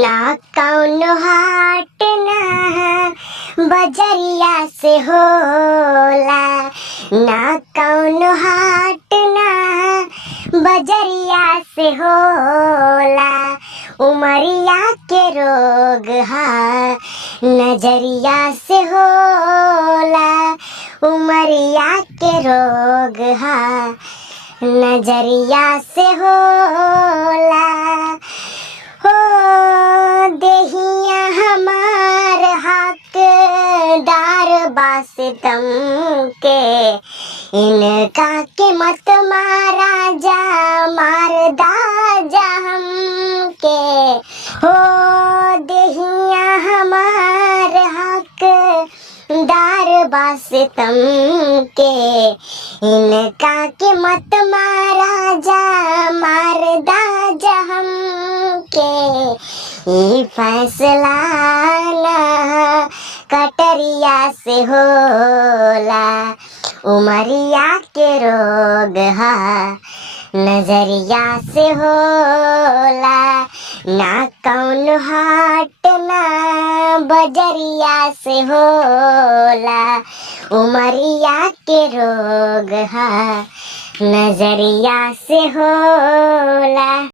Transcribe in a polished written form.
ना कौनो हाट ना बजरिया से होला, ना कौनो हाट ना बजरिया से होला। उमरिया के रोग हा नजरिया से होला, उमरिया के रोग हा नजरिया से होला। हो देहिया हमार हकदार बासितम के, इनका के मत मारा जा मारदा जा हमके। हो देहिया हमार हकदार बासितम के, इनका के मत मारा जा मारदा जा हमके। ई फैसला ना कटरिया से होला, उमरिया के रोग हा नजरिया से होला। ना कौनो हाट ना बजरिया से होला, उमरिया के रोग हा नजरिया से होला।